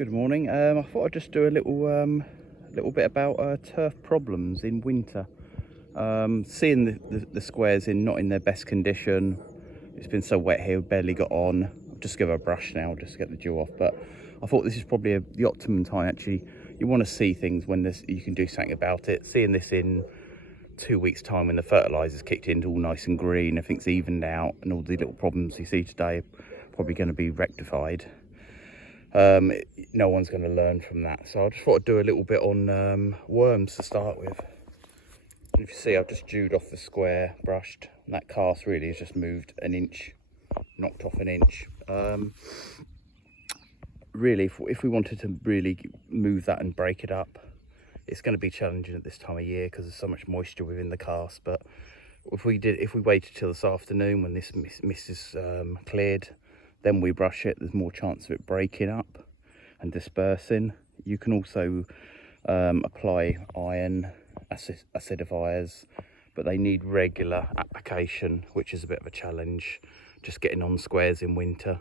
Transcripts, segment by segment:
Good morning. I thought I'd just do a little bit about turf problems in winter. Seeing the squares not in their best condition. It's been so wet here, barely got on. I'll just give it a brush now, just to get the dew off. But I thought this is probably the optimum time. Actually, you want to see things when you can do something about it. Seeing this in 2 weeks' time, when the fertilizer's kicked in, all nice and green, everything's evened out, and all the little problems you see today are probably going to be rectified. No one's going to learn from that, so I just thought I'd do a little bit on worms to start with. And if you see, I've just dewed off the square, brushed, and that cast really has just moved an inch, knocked off an inch. Really, if we wanted to really move that and break it up, it's going to be challenging at this time of year because there's so much moisture within the cast. But if we waited till this afternoon when this mist is cleared, then we brush it, there's more chance of it breaking up and dispersing. You can also apply iron acidifiers, but they need regular application, which is a bit of a challenge, just getting on squares in winter.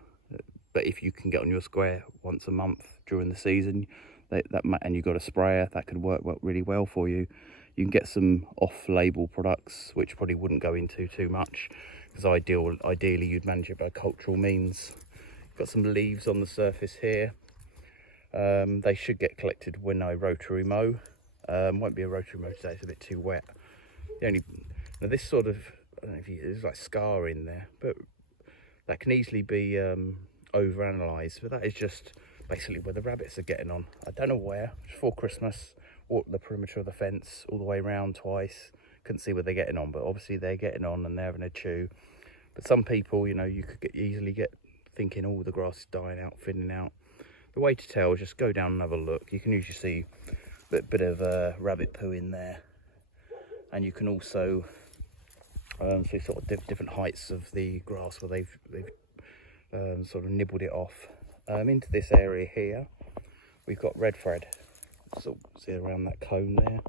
But if you can get on your square once a month during the season, and you've got a sprayer, that could work really well for you. You can get some off-label products, which probably wouldn't go into too much, because ideally you'd manage it by cultural means. Got some leaves on the surface here. They should get collected when I rotary mow. Won't be a rotary mow today, it's a bit too wet. Now this sort of, I don't know if there's like scar in there, but that can easily be over-analysed. But that is just basically where the rabbits are getting on. I don't know where. Before Christmas, walked the perimeter of the fence all the way around twice. Couldn't see where they're getting on, but obviously they're getting on and they're having a chew. But some people, you could easily get thinking, oh, the grass is dying out, thinning out. The way to tell is just go down and have a look. You can usually see a bit of rabbit poo in there, and you can also see sort of different heights of the grass where they've sort of nibbled it off. Into this area here, we've got red thread. So see around that cone there.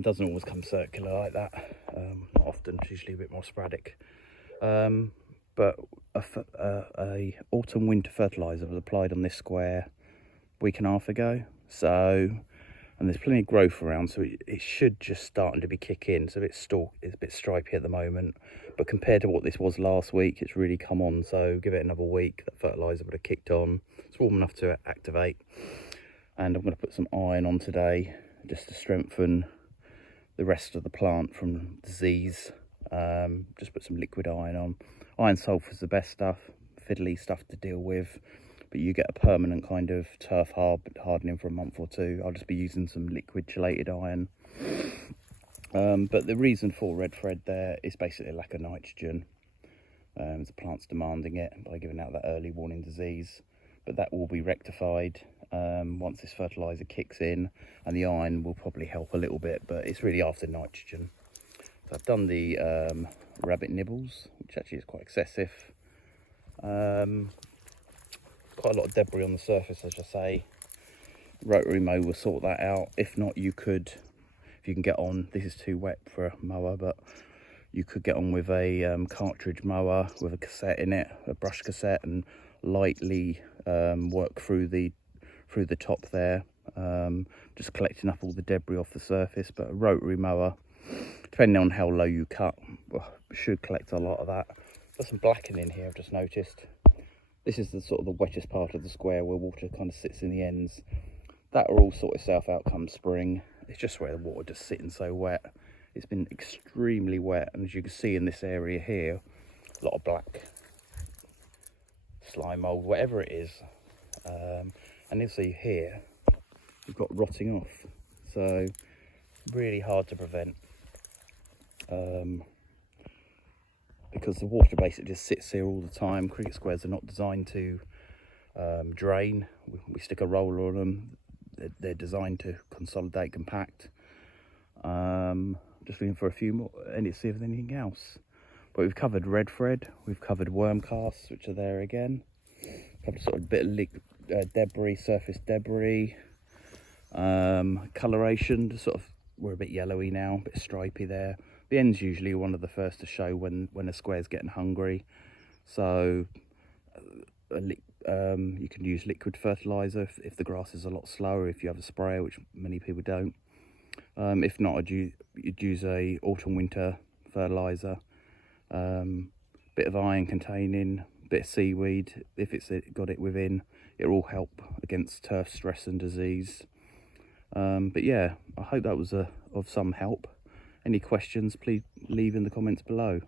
Doesn't always come circular like that. Not often. It's usually a bit more sporadic. But a autumn winter fertilizer was applied on this square a week and a half ago. And there's plenty of growth around, so it should just starting to be kick in. So it's a bit stripy at the moment, but compared to what this was last week, it's really come on. So give it another week, that fertilizer would have kicked on. It's warm enough to activate. And I'm going to put some iron on today just to strengthen the rest of the plant from disease. Just put some liquid iron on. Iron sulfur is the best stuff, fiddly stuff to deal with, but you get a permanent kind of turf hardening for a month or two. I'll just be using some liquid chelated iron. But the reason for red thread there is basically lack of nitrogen. The plant's demanding it by giving out that early warning disease, but that will be rectified once this fertilizer kicks in, and the iron will probably help a little bit, but it's really after nitrogen. So I've done the rabbit nibbles, which actually is quite excessive. Quite a lot of debris on the surface, as I say. Rotary mow will sort that out. If not, you could, if you can get on, this is too wet for a mower, but you could get on with a cartridge mower with a cassette in it, a brush cassette, and lightly work through the top there, just collecting up all the debris off the surface. But a rotary mower, depending on how low you cut, should collect a lot of that. Got some blackening in here, I've just noticed. This is the sort of the wettest part of the square where water kind of sits in the ends. That will all sort itself out come spring. It's just where the water just sitting so wet. It's been extremely wet, and as you can see in this area here, a lot of black slime mould, whatever it is. And you'll see here, you've got rotting off. So really hard to prevent. Because the water basically just sits here all the time. Cricket squares are not designed to drain. We stick a roller on them. They're designed to consolidate, compact. Just looking for a few more, and see if there's anything else. But we've covered red thread, we've covered worm casts, which are there again. Covered sort of a bit of debris, surface debris. Coloration, just sort of, we're a bit yellowy now, a bit stripy there. The end's usually one of the first to show when a square's getting hungry. So You can use liquid fertilizer if the grass is a lot slower, if you have a sprayer, which many people don't. If not, you'd use a autumn winter fertilizer, bit of iron containing, bit of seaweed if it's got it within. It will help against turf stress and disease. But yeah, I hope that was of some help. Any questions, please leave in the comments below.